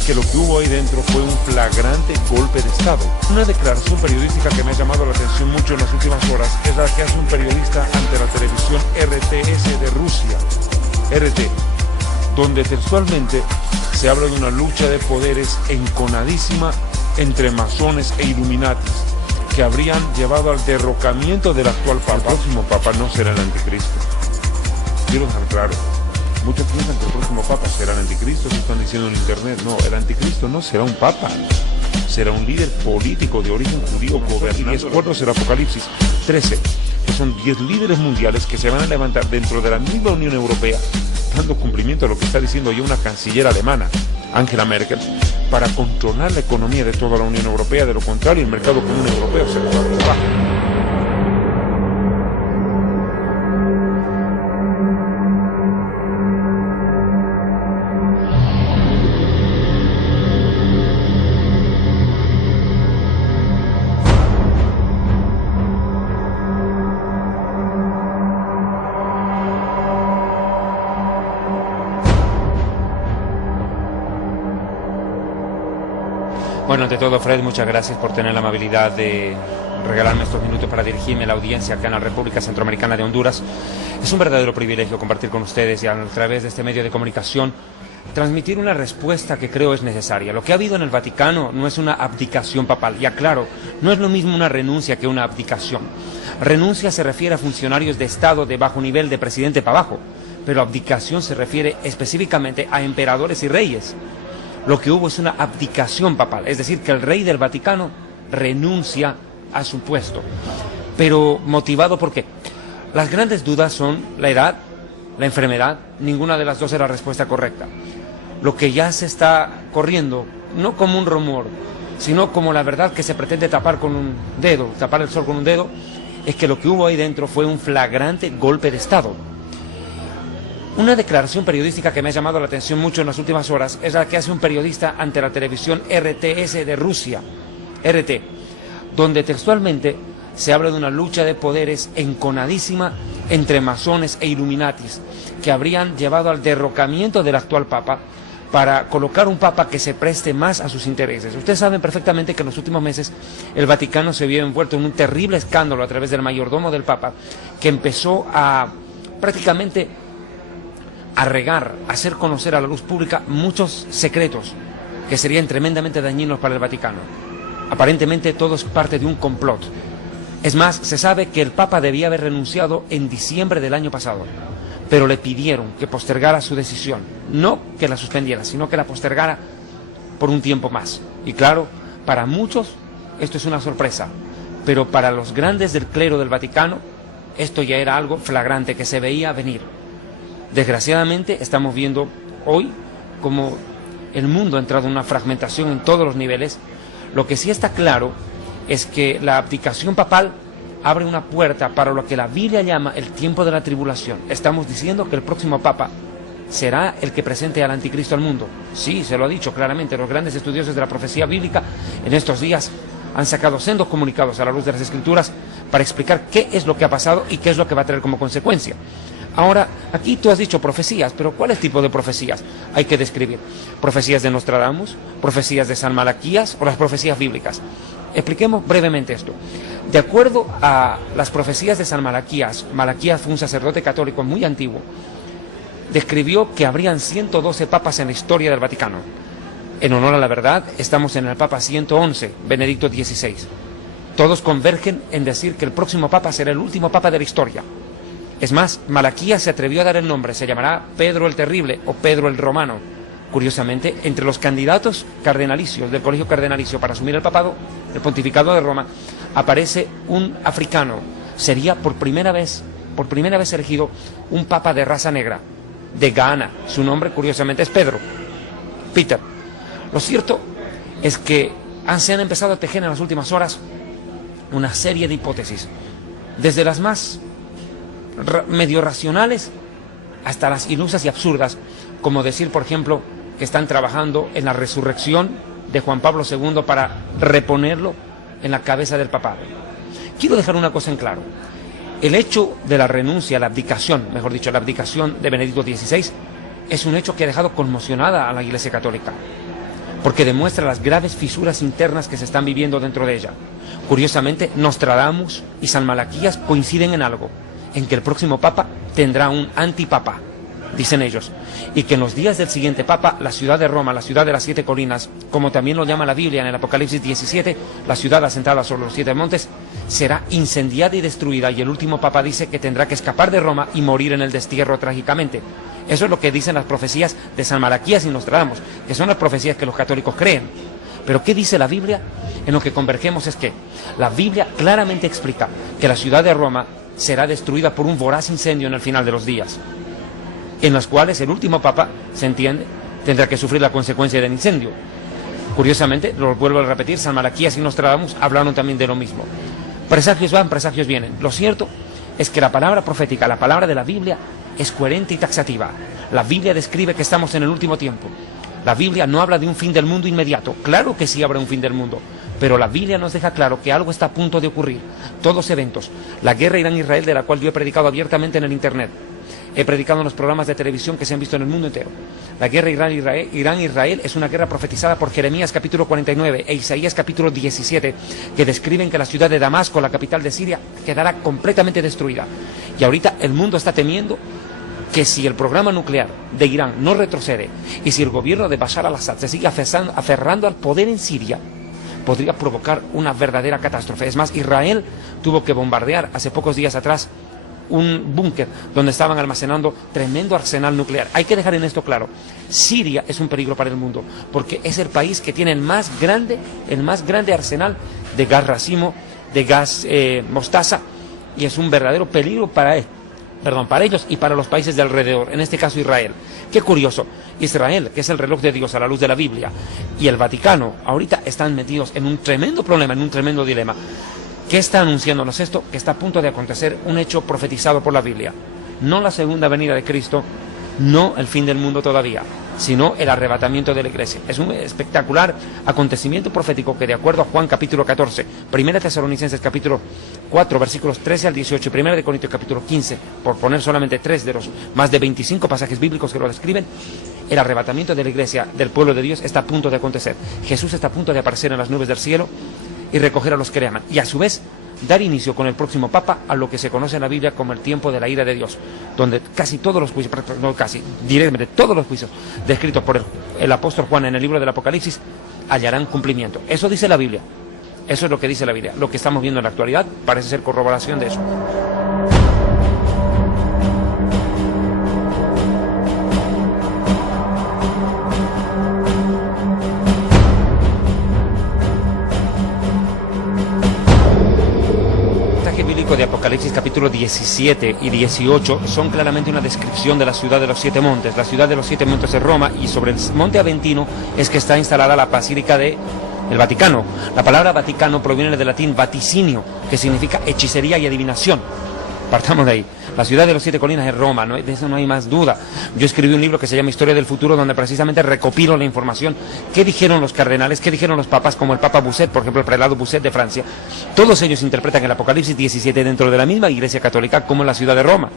es que lo que hubo ahí dentro fue un flagrante golpe de Estado. Una declaración periodística que me ha llamado la atención mucho en las últimas horas es la que hace un periodista ante la televisión RTS de Rusia, RT, donde textualmente se habla de una lucha de poderes enconadísima entre masones e illuminatis que habrían llevado al derrocamiento del actual Papa. El próximo Papa no será el anticristo. Quiero dejar claro. Muchos piensan que el próximo Papa será el anticristo, eso están diciendo en internet. No, el anticristo no será un Papa, será un líder político de origen judío gobernando. Y de acuerdo al Apocalipsis 13, que son 10 líderes mundiales que se van a levantar dentro de la misma Unión Europea, dando cumplimiento a lo que está diciendo ya una canciller alemana, Angela Merkel, para controlar la economía de toda la Unión Europea. De lo contrario, el mercado común europeo se va a derrumbar. Bueno, ante todo, Fred, muchas gracias por tener la amabilidad de regalarme estos minutos para dirigirme a la audiencia acá en la República Centroamericana de Honduras. Es un verdadero privilegio compartir con ustedes y a través de este medio de comunicación transmitir una respuesta que creo es necesaria. Lo que ha habido en el Vaticano no es una abdicación papal, y aclaro, no es lo mismo una renuncia que una abdicación. Renuncia se refiere a funcionarios de Estado de bajo nivel, de presidente para abajo, pero abdicación se refiere específicamente a emperadores y reyes. Lo que hubo es una abdicación papal, es decir, que el rey del Vaticano renuncia a su puesto. Pero ¿motivado por qué? Las grandes dudas son la edad, la enfermedad. Ninguna de las dos era la respuesta correcta. Lo que ya se está corriendo, no como un rumor, sino como la verdad que se pretende tapar con un dedo, tapar el sol con un dedo, es que lo que hubo ahí dentro fue un flagrante golpe de Estado. Una declaración periodística que me ha llamado la atención mucho en las últimas horas es la que hace un periodista ante la televisión RTS de Rusia, RT, donde textualmente se habla de una lucha de poderes enconadísima entre masones e illuminatis que habrían llevado al derrocamiento del actual Papa para colocar un Papa que se preste más a sus intereses. Ustedes saben perfectamente que en los últimos meses el Vaticano se vio envuelto en un terrible escándalo a través del mayordomo del Papa, que empezó a prácticamente a regar, a hacer conocer a la luz pública muchos secretos que serían tremendamente dañinos para el Vaticano. Aparentemente todo es parte de un complot. Es más, se sabe que el Papa debía haber renunciado en diciembre del año pasado, pero le pidieron que postergara su decisión, no que la suspendiera, sino que la postergara por un tiempo más. Y claro, para muchos esto es una sorpresa, pero para los grandes del clero del Vaticano esto ya era algo flagrante que se veía venir. Desgraciadamente estamos viendo hoy como el mundo ha entrado en una fragmentación en todos los niveles. Lo que sí está claro es que la abdicación papal abre una puerta para lo que la Biblia llama el tiempo de la tribulación. Estamos diciendo que el próximo Papa será el que presente al anticristo al mundo. Sí, se lo ha dicho claramente. Los grandes estudiosos de la profecía bíblica en estos días han sacado sendos comunicados a la luz de las Escrituras para explicar qué es lo que ha pasado y qué es lo que va a traer como consecuencia. Ahora, aquí tú has dicho profecías, pero ¿cuál tipo de profecías hay que describir? ¿Profecías de Nostradamus? ¿Profecías de San Malaquías? ¿O las profecías bíblicas? Expliquemos brevemente esto. De acuerdo a las profecías de San Malaquías, Malaquías fue un sacerdote católico muy antiguo, describió que habrían 112 papas en la historia del Vaticano. En honor a la verdad, estamos en el Papa 111, Benedicto XVI. Todos convergen en decir que el próximo Papa será el último Papa de la historia. Es más, Malaquías se atrevió a dar el nombre, se llamará Pedro el Terrible o Pedro el Romano. Curiosamente, entre los candidatos cardenalicios del Colegio Cardenalicio para asumir el papado, el pontificado de Roma, aparece un africano. Sería por primera vez elegido un papa de raza negra, de Ghana. Su nombre, curiosamente, es Pedro, Peter. Lo cierto es que se han empezado a tejer en las últimas horas una serie de hipótesis, desde las más medio racionales hasta las ilusas y absurdas, como decir, por ejemplo, que están trabajando en la resurrección de Juan Pablo II para reponerlo en la cabeza del papado. Quiero dejar una cosa en claro. El hecho de la renuncia, la abdicación, mejor dicho, la abdicación de Benedicto XVI, es un hecho que ha dejado conmocionada a la Iglesia Católica. porque demuestra las graves fisuras internas que se están viviendo dentro de ella. Curiosamente, Nostradamus y San Malaquías coinciden en algo, en que el próximo Papa tendrá un antipapa, dicen ellos, y que en los días del siguiente Papa, la ciudad de Roma, la ciudad de las 7 colinas, como también lo llama la Biblia en el Apocalipsis 17, la ciudad asentada sobre los 7 montes, será incendiada y destruida, y el último Papa dice que tendrá que escapar de Roma y morir en el destierro trágicamente. Eso es lo que dicen las profecías de San Malaquías y Nostradamus, que son las profecías que los católicos creen. Pero ¿qué dice la Biblia? En lo que convergemos es que la Biblia claramente explica que la ciudad de Roma será destruida por un voraz incendio en el final de los días, en los cuales el último Papa, se entiende, tendrá que sufrir la consecuencia del incendio. Curiosamente, lo vuelvo a repetir, San Malaquías y Nostradamus hablaron también de lo mismo. Presagios van, presagios vienen. Lo cierto es que la palabra profética, la palabra de la Biblia, es coherente y taxativa. La Biblia describe que estamos en el último tiempo. La Biblia no habla de un fin del mundo inmediato. Claro que sí habrá un fin del mundo, pero la Biblia nos deja claro que algo está a punto de ocurrir. Todos eventos. La guerra Irán-Israel, de la cual yo he predicado abiertamente en el Internet. He predicado en los programas de televisión que se han visto en el mundo entero. La guerra Irán-Israel es una guerra profetizada por Jeremías capítulo 49 e Isaías capítulo 17, que describen que la ciudad de Damasco, la capital de Siria, quedará completamente destruida. Y ahorita el mundo está temiendo que si el programa nuclear de Irán no retrocede y si el gobierno de Bashar al-Assad se sigue aferrando al poder en Siria, podría provocar una verdadera catástrofe. Es más, Israel tuvo que bombardear hace pocos días atrás un búnker donde estaban almacenando tremendo arsenal nuclear. Hay que dejar en esto claro, Siria es un peligro para el mundo, porque es el país que tiene el más grande arsenal de gas racimo, de gas mostaza, y es un verdadero peligro para ellos y para los países de alrededor, en este caso Israel. Qué curioso, Israel, que es el reloj de Dios a la luz de la Biblia, y el Vaticano ahorita están metidos en un tremendo problema, en un tremendo dilema. ¿Qué está anunciándonos esto? Que está a punto de acontecer un hecho profetizado por la Biblia. No la segunda venida de Cristo, no el fin del mundo todavía, sino el arrebatamiento de la iglesia. Es un espectacular acontecimiento profético que, de acuerdo a Juan capítulo 14, 1 Tesalonicenses capítulo 4, versículos 13 al 18, y 1 de Corintios capítulo 15, por poner solamente 3 de los más de 25 pasajes bíblicos que lo describen, el arrebatamiento de la iglesia, del pueblo de Dios, está a punto de acontecer. Jesús está a punto de aparecer en las nubes del cielo y recoger a los que le aman, y a su vez dar inicio con el próximo Papa a lo que se conoce en la Biblia como el tiempo de la ira de Dios, donde casi todos los juicios, no casi, directamente todos los juicios descritos por el apóstol Juan en el libro del Apocalipsis hallarán cumplimiento. Eso dice la Biblia, eso es lo que dice la Biblia. Lo que estamos viendo en la actualidad parece ser corroboración de eso. De Apocalipsis capítulo 17 y 18 son claramente una descripción de la ciudad de los 7 montes. La ciudad de los 7 montes es Roma, y sobre el monte Aventino es que está instalada la Basílica del Vaticano. La palabra Vaticano proviene del latín vaticinio, que significa hechicería y adivinación. Partamos de ahí. La ciudad de los 7 colinas es Roma, ¿no? De eso no hay más duda. Yo escribí un libro que se llama Historia del Futuro, donde precisamente recopilo la información. ¿Qué dijeron los cardenales? ¿Qué dijeron los papas, como el Papa Busset, por ejemplo, el prelado Busset de Francia? Todos ellos interpretan el Apocalipsis 17 dentro de la misma Iglesia Católica como en la ciudad de Roma.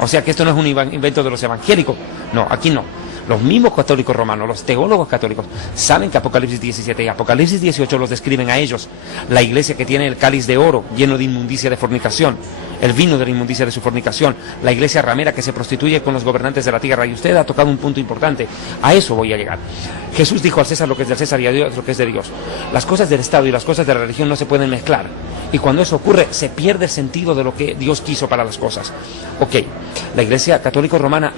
O sea que esto no es un invento de los evangélicos. No, aquí no. Los mismos católicos romanos, los teólogos católicos, saben que Apocalipsis 17 y Apocalipsis 18 los describen a ellos. La iglesia que tiene el cáliz de oro lleno de inmundicia de fornicación, el vino de la inmundicia de su fornicación, la iglesia ramera que se prostituye con los gobernantes de la tierra. Y usted ha tocado un punto importante. A eso voy a llegar. Jesús dijo al César lo que es del César y a Dios lo que es de Dios. Las cosas del Estado y las cosas de la religión no se pueden mezclar. Y cuando eso ocurre, se pierde el sentido de lo que Dios quiso para las cosas. Ok, la iglesia católica romana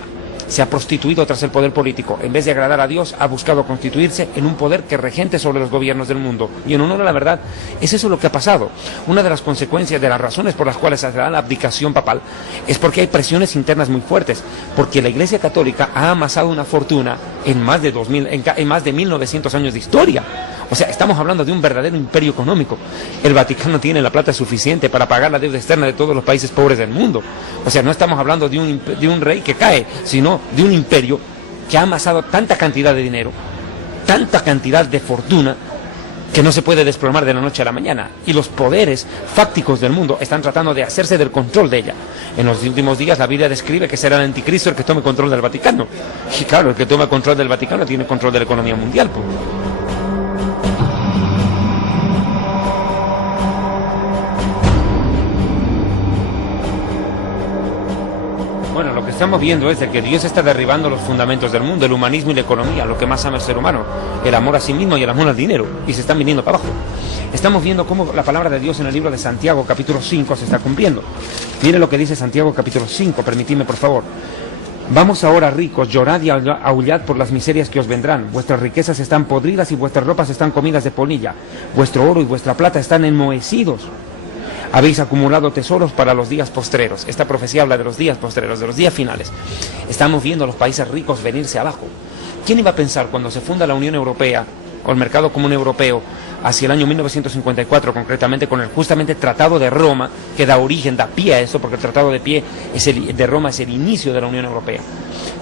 se ha prostituido tras el poder político. En vez de agradar a Dios, ha buscado constituirse en un poder que regente sobre los gobiernos del mundo. Y en honor a la verdad, es eso lo que ha pasado. Una de las consecuencias, de las razones por las cuales se da la abdicación papal, es porque hay presiones internas muy fuertes. Porque la Iglesia Católica ha amasado una fortuna en más de 1900 años de historia. O sea, estamos hablando de un verdadero imperio económico. El Vaticano tiene la plata suficiente para pagar la deuda externa de todos los países pobres del mundo. O sea, no estamos hablando de un rey que cae, sino de un imperio que ha amasado tanta cantidad de dinero, tanta cantidad de fortuna, que no se puede desplomar de la noche a la mañana. Y los poderes fácticos del mundo están tratando de hacerse del control de ella. En los últimos días la Biblia describe que será el anticristo el que tome control del Vaticano. Y claro, el que toma control del Vaticano tiene control de la economía mundial, pues. estamos viendo es de que Dios está derribando los fundamentos del mundo, el humanismo y la economía, lo que más ama el ser humano, el amor a sí mismo y el amor al dinero, y se están viniendo para abajo. Estamos viendo cómo la palabra de Dios en el libro de Santiago, capítulo 5, se está cumpliendo. Mire lo que dice Santiago, capítulo 5, permitidme, por favor. Vamos ahora, ricos, llorad y aullad por las miserias que os vendrán. Vuestras riquezas están podridas y vuestras ropas están comidas de polilla. Vuestro oro y vuestra plata están enmohecidos. Habéis acumulado tesoros para los días postreros. Esta profecía habla de los días postreros, de los días finales. Estamos viendo a los países ricos venirse abajo. ¿Quién iba a pensar cuando se funda la Unión Europea o el Mercado Común Europeo hacia el año 1954, concretamente con el justamente Tratado de Roma, que da origen, da pie a esto, porque el Tratado de Roma es el inicio de la Unión Europea,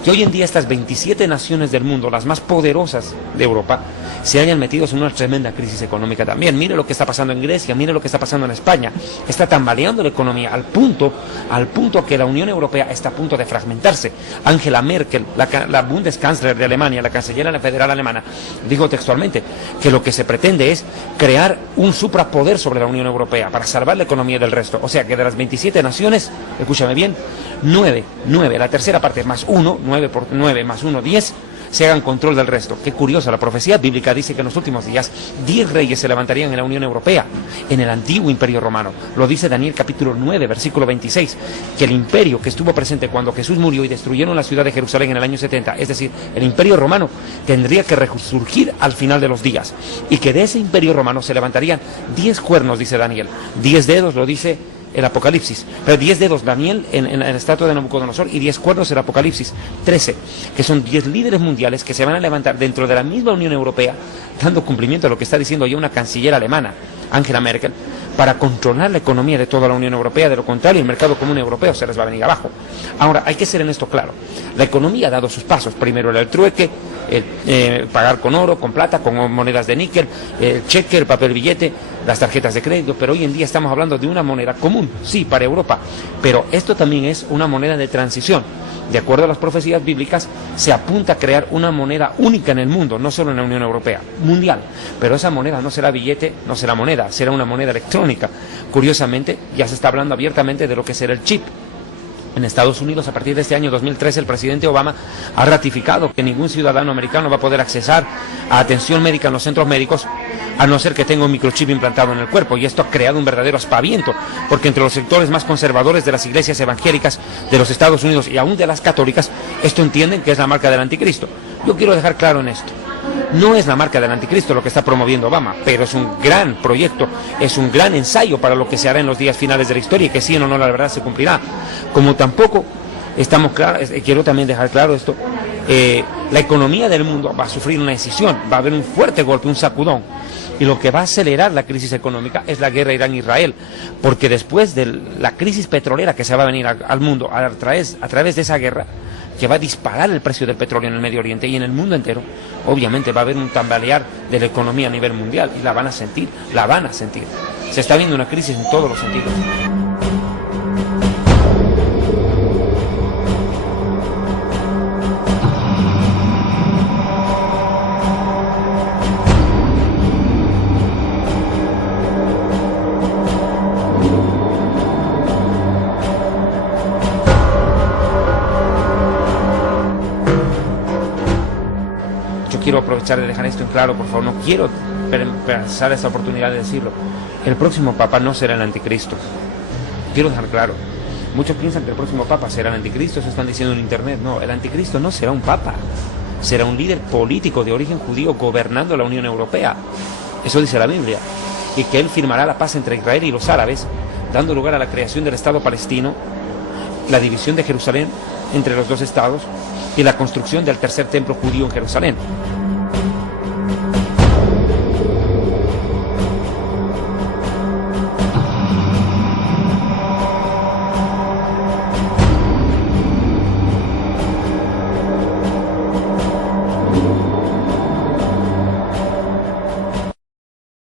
que hoy en día estas 27 naciones del mundo, las más poderosas de Europa, se hayan metido en una tremenda crisis económica también? Mire lo que está pasando en Grecia, mire lo que está pasando en España. Está tambaleando la economía al punto que la Unión Europea está a punto de fragmentarse. Angela Merkel, la Bundeskanzler de Alemania, la canciller federal alemana, dijo textualmente que lo que se pretende es crear un suprapoder sobre la Unión Europea para salvar la economía del resto. O sea que de las 27 naciones, escúchame bien, 9, la tercera parte más 1, 9 por 9 más 1, 10, se hagan control del resto. Qué curiosa, la profecía bíblica dice que en los últimos días 10 reyes se levantarían en la Unión Europea, en el antiguo imperio romano. Lo dice Daniel capítulo 9, versículo 26, que el imperio que estuvo presente cuando Jesús murió y destruyeron la ciudad de Jerusalén en el año 70, es decir, el imperio romano, tendría que resurgir al final de los días, y que de ese imperio romano se levantarían 10 cuernos, dice Daniel, 10 dedos, lo dice el Apocalipsis, pero 10 dedos Daniel en la estatua de Nabucodonosor y 10 cuernos el Apocalipsis 13, que son 10 líderes mundiales que se van a levantar dentro de la misma Unión Europea, dando cumplimiento a lo que está diciendo ya una canciller alemana, Angela Merkel, para controlar la economía de toda la Unión Europea. De lo contrario, el mercado común europeo se les va a venir abajo. Ahora, hay que ser en esto claro. La economía ha dado sus pasos. Primero el trueque, pagar con oro, con plata, con monedas de níquel, el cheque, el papel billete, las tarjetas de crédito, pero hoy en día estamos hablando de una moneda común, sí, para Europa, pero esto también es una moneda de transición. De acuerdo a las profecías bíblicas, se apunta a crear una moneda única en el mundo, no solo en la Unión Europea, mundial. Pero esa moneda no será billete, no será moneda, será una moneda electrónica. Curiosamente, ya se está hablando abiertamente de lo que será el chip. En Estados Unidos, a partir de este año 2013, el presidente Obama ha ratificado que ningún ciudadano americano va a poder accesar a atención médica en los centros médicos a no ser que tenga un microchip implantado en el cuerpo. Y esto ha creado un verdadero aspaviento, porque entre los sectores más conservadores de las iglesias evangélicas de los Estados Unidos y aún de las católicas, esto entienden que es la marca del anticristo. Yo quiero dejar claro en esto. No es la marca del anticristo lo que está promoviendo Obama, pero es un gran proyecto, es un gran ensayo para lo que se hará en los días finales de la historia y que sí o no, la verdad se cumplirá. Como tampoco estamos claros, quiero también dejar claro esto, la economía del mundo va a sufrir una decisión, va a haber un fuerte golpe, un sacudón. Y lo que va a acelerar la crisis económica es la guerra Irán-Israel, porque después de la crisis petrolera que se va a venir al mundo a través de esa guerra, que va a disparar el precio del petróleo en el Medio Oriente y en el mundo entero, obviamente va a haber un tambalear de la economía a nivel mundial y la van a sentir. Se está viendo una crisis en todos los sentidos. Quiero aprovechar de dejar esto en claro, por favor, no quiero pasar esta oportunidad de decirlo. El próximo Papa no será el anticristo. Quiero dejar claro. Muchos piensan que el próximo Papa será el anticristo, eso están diciendo en internet. No, el anticristo no será un Papa, será un líder político de origen judío gobernando la Unión Europea. Eso dice la Biblia. Y que él firmará la paz entre Israel y los árabes, dando lugar a la creación del Estado palestino, la división de Jerusalén entre los dos estados y la construcción del tercer templo judío en Jerusalén.